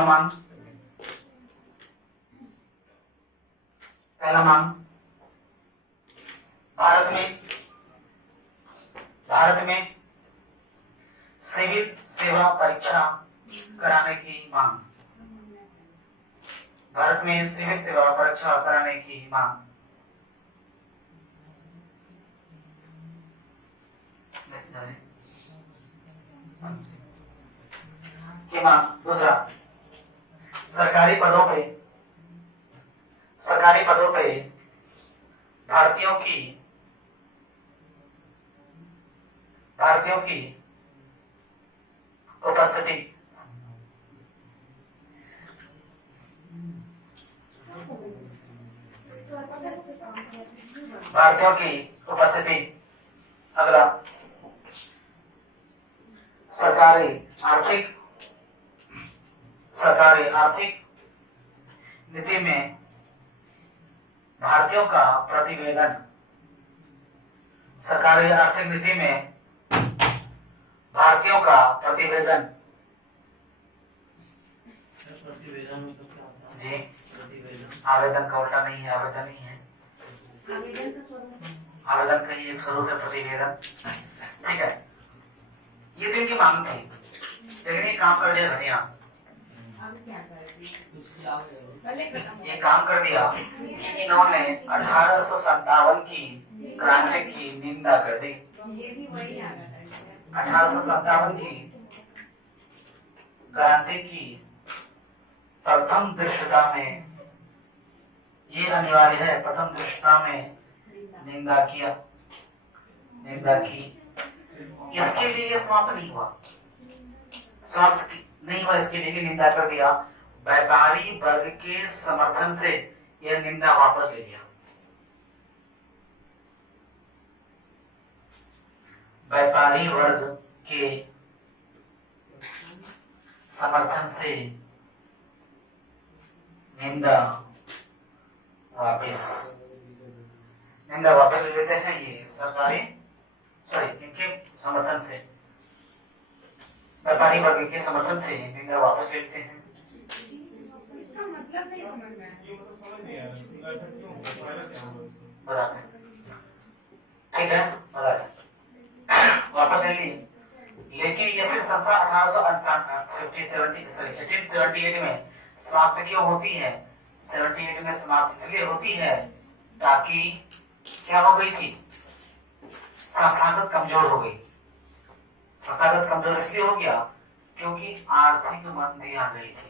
पहला मांग, पहला मांग, भारत में सिविल सेवा परीक्षा कराने की मांग, भारत में सिविल सेवा परीक्षा कराने की मांग। की मांग। दूसरा, सरकारी पदों पे भारतीयों की उपस्थिति, भारतीयों की उपस्थिति। अगला, सरकारी आर्थिक नीति में भारतीयों का प्रतिवेदन, सरकारी आर्थिक नीति में भारतीयों का प्रतिवेदन। जी, आवेदन का उल्टा नहीं है, आवेदन ही है, आवेदन का ही एक स्वरूप है प्रतिवेदन। ठीक है, ये तो इनकी मांग थी, लेकिन ये काम कर दिया घटिया, ये काम कर दिया कि इन्होंने 1857 की क्रांति की निंदा कर दी। 1857 की क्रांति की प्रथम दृश्यता में ये अनिवार्य है, प्रथम दृश्यता में निंदा की। इसके लिए समाप्त नहीं हुआ, इसके लिए भी निंदा कर दिया। व्यापारी वर्ग के समर्थन से यह निंदा वापस ले लिया। व्यापारी वर्ग के समर्थन से निंदा वापस ले लेते हैं। ये इनके समर्थन से, व्यापारी वर्ग के समर्थन से निंदा वापस ले लेते हैं। मतलब नहीं समझ में आया। ठीक है, वापस ले ली। लेकिन ये फिर संस्था 1878 में समाप्त क्यों होती है? 78 में समाप्त इसलिए होती है ताकि क्या हो गई थी, संस्थागत कमजोर हो गई। संस्थागत कमजोर इसलिए हो गया क्योंकि आर्थिक मंदी आ गई थी।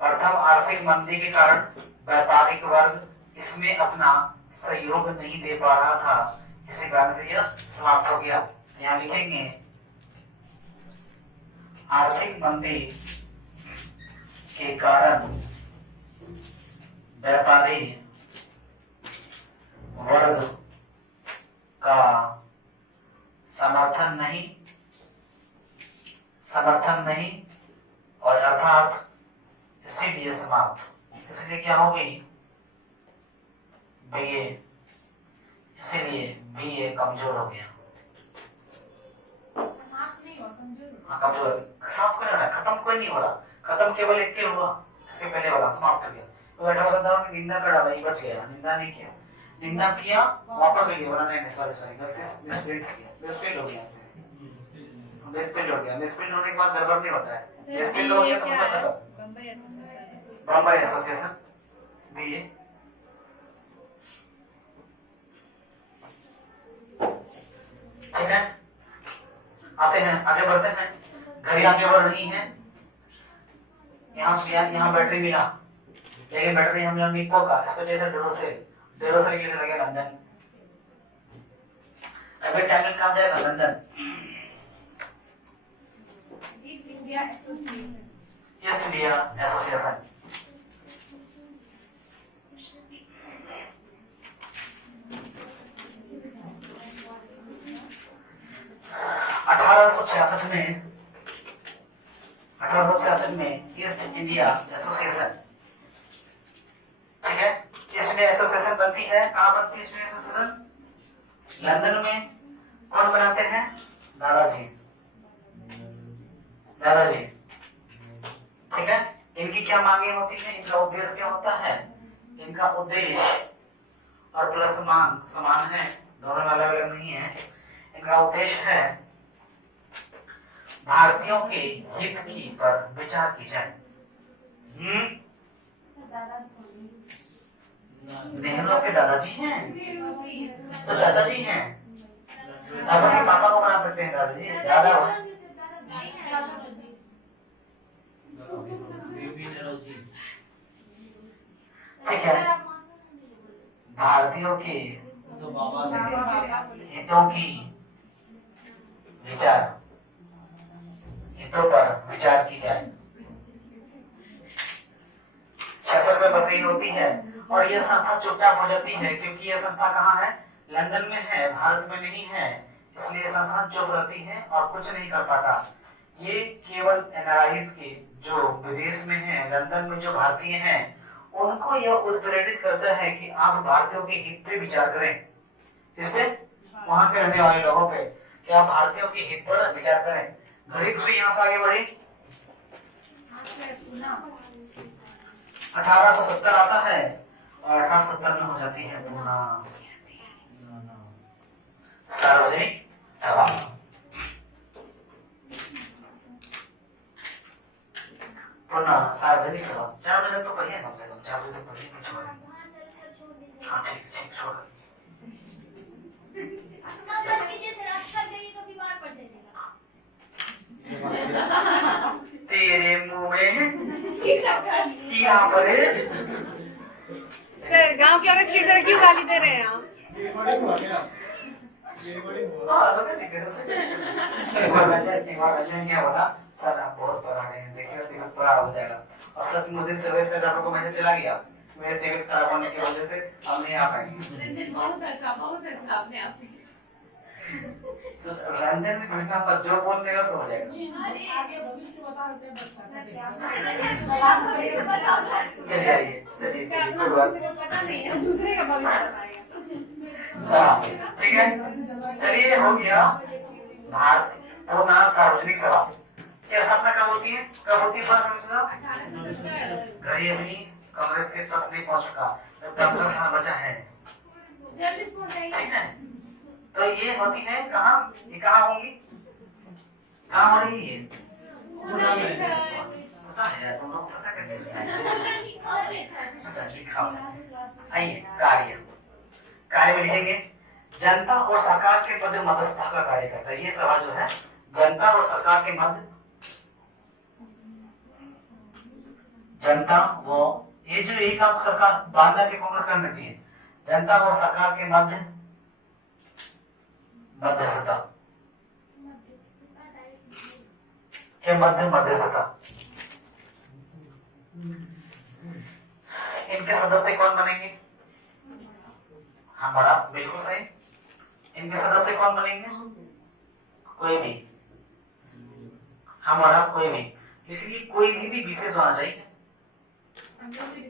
प्रथम आर्थिक मंदी के कारण व्यापारिक वर्ग इसमें अपना सहयोग नहीं दे पा रहा था, इसी कारण से यह समाप्त हो गया। यहाँ लिखेंगे आर्थिक मंदी के कारण व्यापारी वर्ग का समर्थन नहीं और अर्थात इसीलिए समाप्त। इसलिए क्या हो गई? बीए कमजोर हो गया। कमजोर समाप्त करना, खत्म कोई नहीं हो रहा, खत्म केवल एक के हुआ, इसके पहले वाला समाप्त हो गया। तो 1857 में निंदा करा, वही बच गया, निंदा नहीं किया, निंदा किया वापस ले लिया, बोला नहीं सॉरी गलती मिसप्रिंट हो गया, मिसप्रिंट होने के बाद गड़बड़ नहीं होता है, मिसप्रिंट हो गया तो मतलब खत्म। Bombay association BA. ठीक है, आते हैं, आगे बढ़ते हैं। घड़ी आगे बढ़ रही है। यहाँ बैटरी मिला, लेकिन बैटरी हम लोग निप्पो का, इसको चाहिए डेरोसेल के लिए लगे लंदन। अभी टैबलेट कहाँ जाएगा? लंदन। East India association. में 1866 में ईस्ट इंडिया एसोसिएशन, ठीक है, ईस्ट इंडिया एसोसिएशन बनती है। कहाँ बनती है ईस्ट इंडिया एसोसिएशन? लंदन में। कौन बनाते हैं? दादाजी। ठीक है। इनकी क्या मांगे होती है, इनका उद्देश्य क्या होता है, इनका उद्देश्य और प्लस मांग समान है, दोनों में अलग अलग नहीं है। इनका उद्देश्य है भारतीयों के हित की पर विचार की जाए। नेहरू के दादाजी हैं तो चाचा जी हैं, आप अपने पापा को बना सकते हैं दादाजी, दादा ठीक है। भारतीयों के हितों पर विचार की जाए। 66 में बस यही होती है और यह संस्था चुपचाप हो जाती है क्योंकि यह संस्था कहाँ है, लंदन में है, भारत में नहीं है, इसलिए संस्था चुप रहती है और कुछ नहीं कर पाता। ये केवल एनआरआईज के जो विदेश में हैं, लंदन में जो भारतीय हैं, उनको यह उत्प्रेरित करता है कि आप भारतीयों के हित पे विचार करें। इस पे वहां के रहने वाले लोगों पे कि आप भारतीयों के हित पर विचार करें। घड़ी घड़ी यहाँ से आगे बढ़ी, 1870 आता है और 1870 में हो जाती है सार्वजनिक सभा। पुनः सार्वजनिक सभा 4 बजे तो पढ़िए, कम से कम 4 बजे तक पढ़िए, कुछ छोड़िए। हाँ ठीक ठीक छोड़ तेरे मुंह में क्या पड़े। सर गांव की औरत की तरह क्यों गाली दे रहे हैं आप? रिकॉर्डिंग हुआ क्या? क्या बोला सर, आप बहुत पुराने हैं, देखिए तबीयत खराब हो जाएगा। और सच मुझे सर्वे से डॉक्टर को मैसेज चला गया, मेरे तबीयत खराब होने की वजह से हम नहीं आ पाएंगे। बहुत आपने तो लंदन से घटना पर जो बोल देगा सो हो जाएगा। आगे भविष्य बता देते हैं चलिए आइए, चलिए चलिए कोई बात पता नहीं है, दूसरे का भविष्य बताएगा। ठीक है, चलिए हो गया। भारत पूर्ण सार्वजनिक सभा की स्थापना कब होती है, कब होती है? घड़ी अभी कांग्रेस के तक नहीं पहुंच चुका, 10 साल बचा है, ठीक है। तो ये होती है कहाँ, ये कहाँ होंगी, कहाँ हो रही है? पता है तुम लोग, पता कैसे? अच्छा लिखा आइए, कार्य में लिखेंगे जनता और सरकार के मध्य मध्यस्थता का कार्य करता है। ये सभा जो है जनता और सरकार के मध्य, जनता वो ये जो यही काम सरकार बांग्ला के कांग्रेस कर देती है, जनता और सरकार के मध्य मध्यस्थता के मध्य मध्यस्थता। इनके सदस्य कौन बनेंगे? हमारा बिल्कुल सही। इनके सदस्य कौन बनेंगे? कोई भी, हमारा कोई भी, लेकिन ये कोई भी विशेष होना चाहिए।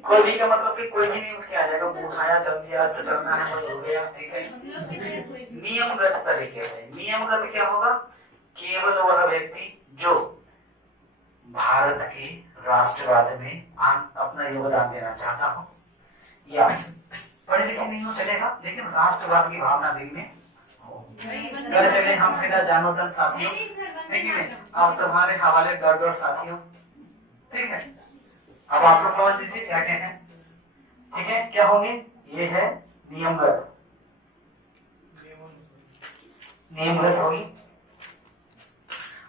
कोई भी का मतलब कि कोई भी नहीं उठ के आ जाएगा, उठाया चल दिया तो चलना है वही हो गया, ठीक है। नियमगत तरीके से, नियमगत क्या होगा, केवल वह व्यक्ति जो भारत के राष्ट्रवाद में अपना योगदान देना चाहता हो या पढ़े लिखे नहीं हो चलेगा, लेकिन राष्ट्रवाद की भावना दिल में हो। कर चले हम बिना जानो तन साथियों, ठीक है। अब तुम्हारे हवाले गड़बड़ साथियों, ठीक है। अब आप लोग समझ लीजिए क्या क्या है, ठीक है। क्या होंगे, ये है नियमगत, नियमगत होगी।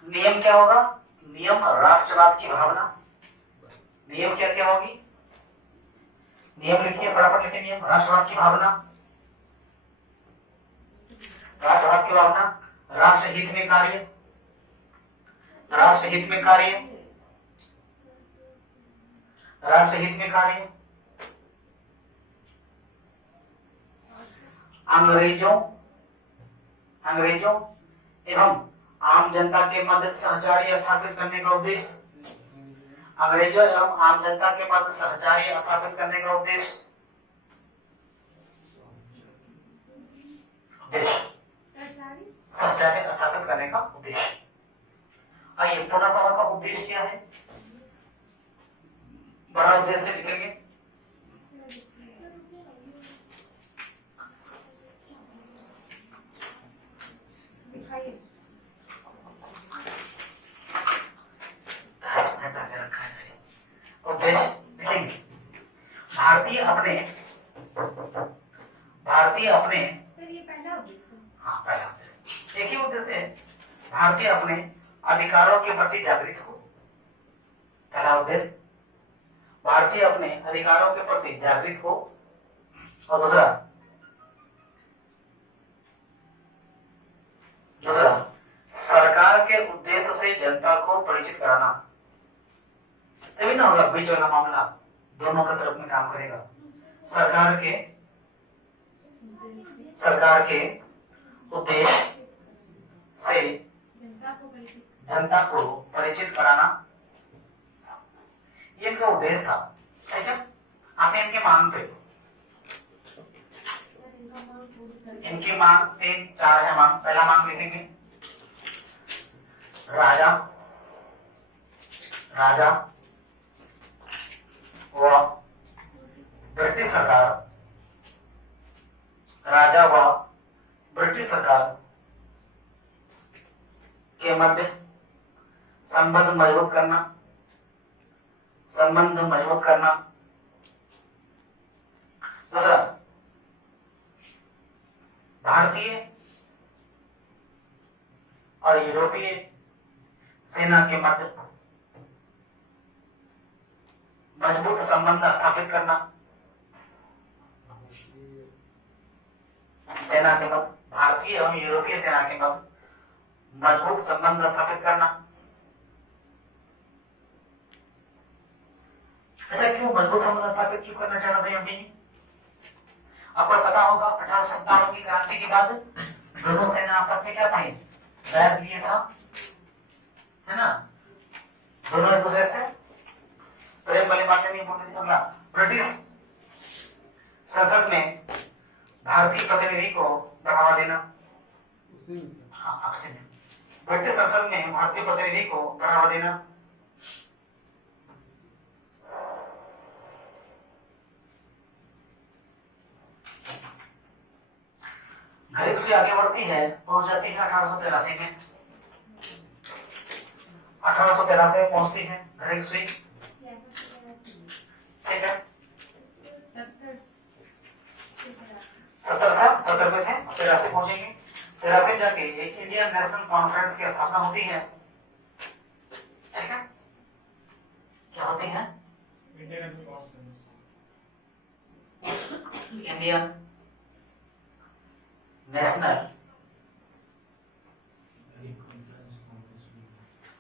नियम क्या होगा, नियम राष्ट्रवाद की भावना। नियम क्या क्या होगी, नियम लिखिए, फटाफट लिखिए नियम। राष्ट्रवाद की भावना, राष्ट्रवाद की भावना, राष्ट्रहित में कार्य, राष्ट्रहित में कार्य, राष्ट्रहित में कार्य, अंग्रेजों एवं आम जनता के मध्य सहचार्य स्थापित करने का उद्देश्य, अंग्रेजों एवं आम जनता के मध्य सहचार्य स्थापित करने का उद्देश्य, सहचार्य स्थापित करने का उद्देश्य। आइए पुनः सभा का उद्देश्य क्या है? बड़ा उद्देश्य लिखेंगे। दिखाइए। 10 मिनट आगे रखा है मैंने। उद्देश्य लिखेंगे। भारतीय अपने सर ये पहला उद्देश्य। हाँ पहला उद्देश्य एक ही उद्देश्य है, भारतीय अपने अधिकारों के प्रति जागृत हो। पहला उद्देश्य भारतीय अपने अधिकारों के प्रति जागृत हो। और दूसरा सरकार के उद्देश्य से जनता को परिचित कराना। तभी ना होगा बीच वाला मामला, दोनों का तरफ में काम करेगा। सरकार के उद्देश्य से जनता को परिचित कराना, ये इनका उद्देश्य था। ठीक है, आते इनके मांग पे। इनकी मांग 3-4 है मांग। पहला मांग लिखेंगे, राजा व ब्रिटिश सरकार के मध्य संबंध मजबूत करना। दूसरा भारतीय और यूरोपीय सेना के मध्य मजबूत संबंध स्थापित करना। सेना के मध्य, भारतीय एवं यूरोपीय सेना के मध्य मजबूत संबंध स्थापित करना। अच्छा, क्यों मजबूत संबंध स्थापित क्यों करना चाह रहे थे अभी? आपको पता होगा 1857 की क्रांति के बाद दोनों सेना आपस में क्या थी, बैर लिए था, है ना? दोनों एक दूसरे से प्रेम वाली बातें नहीं बोलते थे। अगला, ब्रिटिश संसद में भारतीय प्रतिनिधि को बढ़ावा देना। हाँ, आपसे ब्रिटिश संसद में भारतीय प्रतिनिधि को बढ़ावा देना। घड़ी से आगे बढ़ती है, पहुंच जाती है 1883 में। 1883 में पहुंचती है घड़ी सुई। ठीक है, 70 पे थे, 83 पहुंचेंगे। 83 में जाके एक इंडियन नेशनल कॉन्फ्रेंस की स्थापना होती है। ठीक है, क्या होती है? Indian conference. Indian national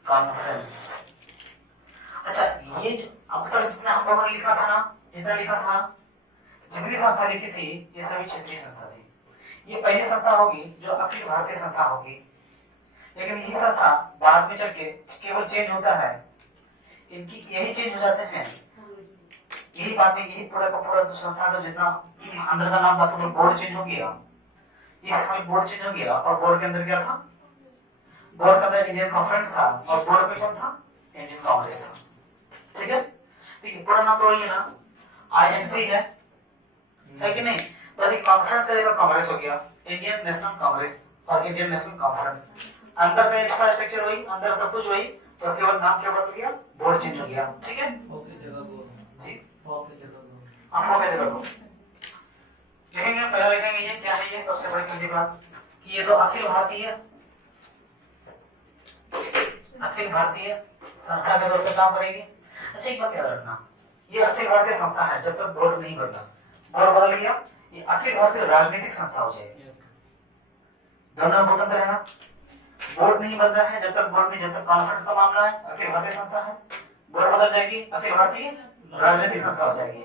conference. अच्छा, ये अब तक जितना हम लोगों ने लिखा था ना, जितनी संस्था लिखी थी, ये सभी क्षेत्रीय संस्था थी। ये पहली संस्था होगी जो अखिल भारतीय संस्था होगी। लेकिन यही संस्था बाद में चल के केवल चेंज होता है, इनकी यही चेंज हो जाते हैं। यही बात में, यही पूरा का पूरा जो संस्था का जितना अंदर का नाम था, तो बोर्ड चेंज हो गया। इसमें बोर्ड चेंज हो गया, और बोर्ड के अंदर क्या था? बोर्ड के अंदर इंडियन कॉन्फ्रेंस था, और बोर्ड में कौन था? इंडियन कांग्रेस था। ठीक है, देखिए पूरा नाम तो वही है ना, INC है कि नहीं? बस एक कॉन्फ्रेंस का जगह कांग्रेस हो गया, इंडियन नेशनल कांग्रेस और इंडियन नेशनल कॉन्फ्रेंस। अंदर का इंफ्रास्ट्रक्चर वही, अंदर सब कुछ वही, तो केवल नाम क्या बदल गया? बोर्ड चेंज हो गया। ठीक है जी, आप के जगह को लिखेंगे। पहला लिखेंगे ये क्या है, ये सबसे बड़ी पहली बात कि ये तो अखिल भारतीय संस्था के तौर पर काम करेगी। अच्छा, एक बात याद रखना, ये अखिल भारतीय संस्था है जब तक बोर्ड नहीं बदला। बोर्ड बदल गया, ये अखिल भारतीय राजनीतिक संस्था हो जाएगी। दोनों स्वतंत्र है ना, बोर्ड नहीं बदला है जब तक कॉन्फ्रेंस का मामला है, अखिल भारतीय संस्था है। बोर्ड बदल जाएगी, अखिल भारतीय राजनीतिक संस्था हो जाएगी।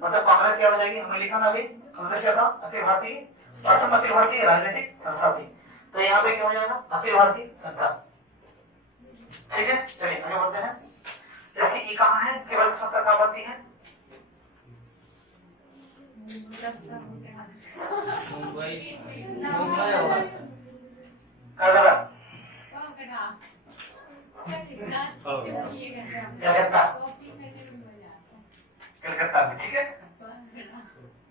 मतलब कांग्रेस क्या हो जाएगी? हमने लिखा ना अभी, कांग्रेस क्या था? अखिल भारतीय, प्रथम अखिल भारतीय राजनीतिक संस्था थी। तो यहाँ पे क्या हो जाएगा? अखिल भारतीय संस्था। ठीक है, चलिए आगे बढ़ते हैं। इसकी ये कहाँ है? अखिल भारतीय संस्था कहाँ बनती है? कलकत्ता। कलकत्ता कलकत्ता में, ठीक है।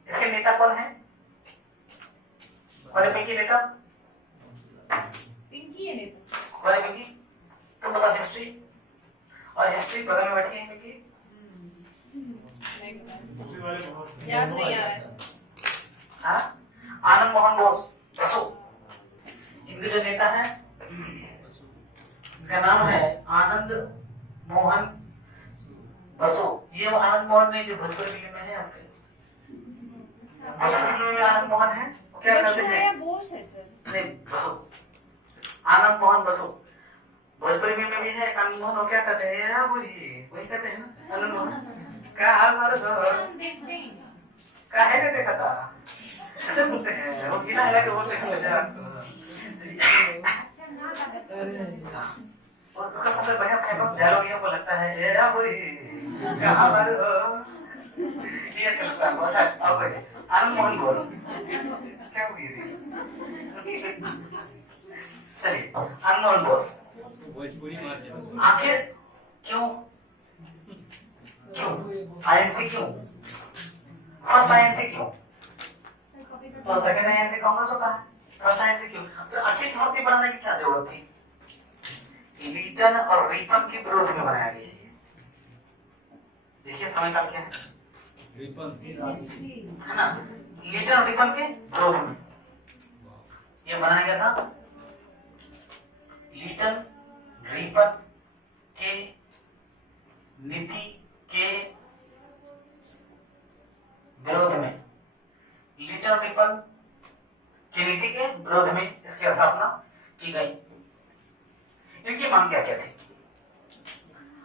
इसके नेता कौन है? कौन है पिंकी नेता? पिंकी है नेता। कौन है पिंकी? तुम बताओ हिस्ट्री, और हिस्ट्री बगल में बैठी है पिंकी। नहीं पता, दूसरे वाले बहुत याद नहीं आ रहा है। हाँ, आनंद मोहन बोस बसु, इनके जो नेता है इनका नाम है आनंद मोहन बसु। ये वो आनंद मोहन नहीं जो भोजपुरी फिल्म में है आपके, भोजपुरी फिल्म में आनंद मोहन है, वो क्या करते बसु हैं? है, बोस है सर। नहीं, बसु, आनंद मोहन बसु। भोजपुरी फिल्म में भी है एक आनंद मोहन, वो क्या कहते हैं? यार वही कहते हैं ना, आनंद मोहन का हाल मारो हम देखते हैं। का है देखा था, ऐसे बोलते हैं वो, गिना हिला के बोलते हैं मजाक। अच्छा ना लगा। उसका सबसे बढ़िया फेमस डायलॉग ये को लगता है, ए वही कहां पर हो, ये चलता है बस। अब आनंद मोहन बोस क्या हुई थी? चलिए, आनंद मोहन बोस आखिर क्यों आईएनसी क्यों? फर्स्ट आईएनसी क्यों? तो सेकंड आईएनसी कांग्रेस होता है, फर्स्ट आईएनसी क्यों? तो अखिल भारतीय बनाने की क्या जरूरत थी? लीटन और रिपन के विरोध में बनाया गया है। देखिए समय काल क्या है ना, लीटन और रिपन के विरोध में ये बनाया गया था। लीटन रिपन के नीति के विरोध में, लीटन रिपन की नीति के विरोध में इसकी स्थापना की गई। इनकी मांग क्या क्या थी?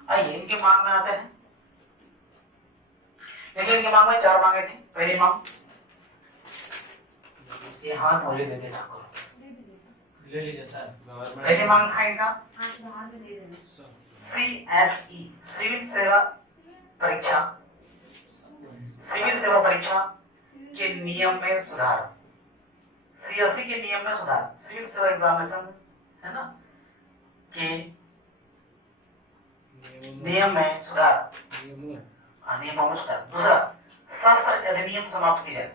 आइए इनकी मांग में आते हैं। देखिए इनकी मांग में 4 मांगे थी। पहली मांग, ये हाथ मोले देते ठाकुर, ले लीजिए सर। पहली मांग था इनका हाथ में दे देना। CSE सिविल सेवा परीक्षा, सिविल सेवा परीक्षा के नियम में सुधार। CSE के नियम में सुधार, सिविल सेवा एग्जामिनेशन है ना के नियम में सुधार, नियमों में सुधार। दूसरा, शस्त्र अधिनियम समाप्त की जाए,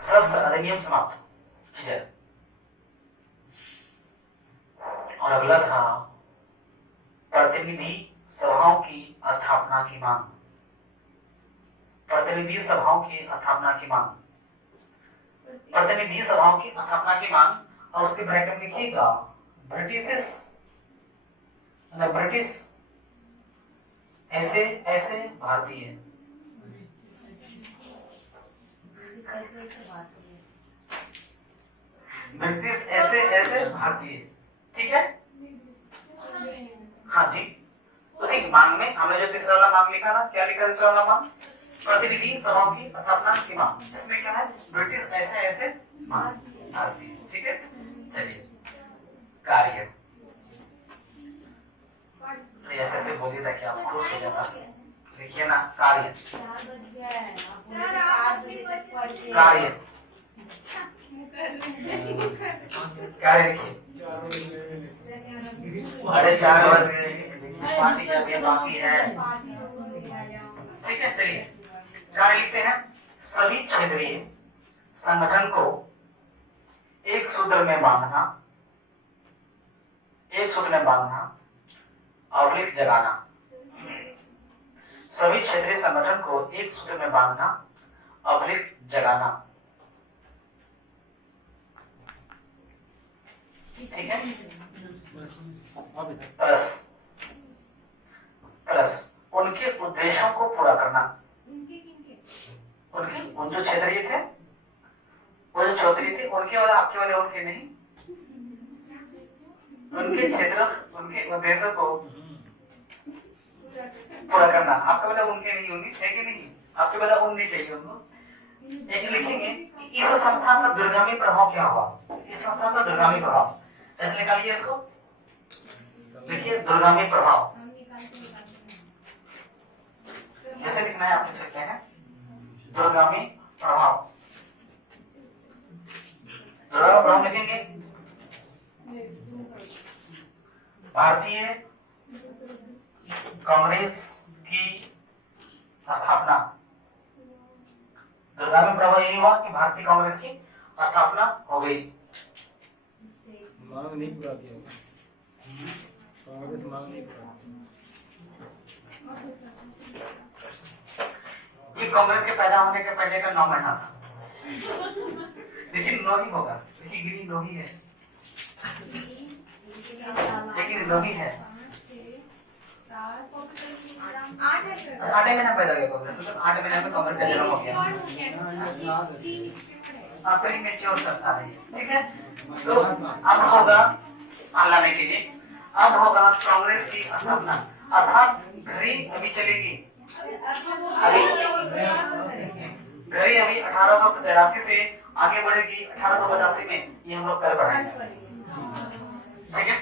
शस्त्र अधिनियम समाप्त की जाए। और अगला था प्रतिनिधि सभाओं की स्थापना की मांग, प्रतिनिधि सभाओं की स्थापना की मांग, प्रतिनिधि सभाओं की स्थापना की मांग। और उसके ब्रैकेट में लिखिएगा ब्रिटिश, ब्रिटिश ऐसे ऐसे भारतीय, ब्रिटिश ऐसे ऐसे भारतीय, ठीक है। हाँ जी, उसी मांग में हमने जो तीसरा वाला मांग लिखा ना, क्या लिखा तीसरा वाला मांग? प्रतिनिधि सभाओं की स्थापना की मांग। इसमें क्या है? ब्रिटिश ऐसे ऐसे भारतीय, ठीक है। चलिए कार्य, ऐसे ऐसे बोलिए ताकि आप खुश हो जाता। देखिए ना कार्य, कार्य कार्य लिखिए। 4:30 पार्टी अभी बाकी है, ठीक है। चलिए कार्य लिखते हैं। सभी क्षेत्रीय संगठन को एक सूत्र में बांधना, एक सूत्र में बांधना, अवलिख जगाना। सभी क्षेत्रीय संगठन को एक सूत्र में बांधना, अवलिख जगाना, ठीक है। प्लस प्लस उनके उद्देश्यों को पूरा करना। उनके उन जो क्षेत्रीय थे, वो जो चौधरी थे, उनके वाले आपके वाले उनके नहीं, उनके क्षेत्र उनके उद्देश्यों को पूरा करना। आपके वाला उनके नहीं होंगे, है कि नहीं? आपके वाला उन नहीं चाहिए उनको। एक लिखेंगे कि इस संस्था का दूरगामी प्रभाव क्या होगा, इस संस्था का दूरगामी प्रभाव, ऐसे निकालिए इसको, लिखिए दूरगामी प्रभाव। कैसे लिखना है आप लिख सकते हैं, दूरगामी प्रभाव। दूरगामी प्रभाव लिखेंगे भारतीय कांग्रेस की स्थापना। दुर्गामी प्रभाव यही हुआ कि भारतीय कांग्रेस की स्थापना हो गई। मांग नहीं पूरा किया कांग्रेस मांग नहीं पूरा ये कांग्रेस के पैदा होने के पहले का 9 महीना था, लेकिन 9 ही होगा, लेकिन गिनी 9 ही है, लेकिन 9 ही है। 8 महीना पैदा हुआ कांग्रेस, मतलब 8 महीने में कांग्रेस का जन्म हो गया। प्री मेच्योर सरकार है, ठीक है। तो अब होगा, हल्ला नहीं कीजिए, अब होगा कांग्रेस की स्थापना, अर्थात घड़ी अभी चलेगी। अभी घड़ी अभी 1883 से आगे बढ़ेगी, 1885 में ये हम लोग कर बढ़ाएंगे, ठीक है।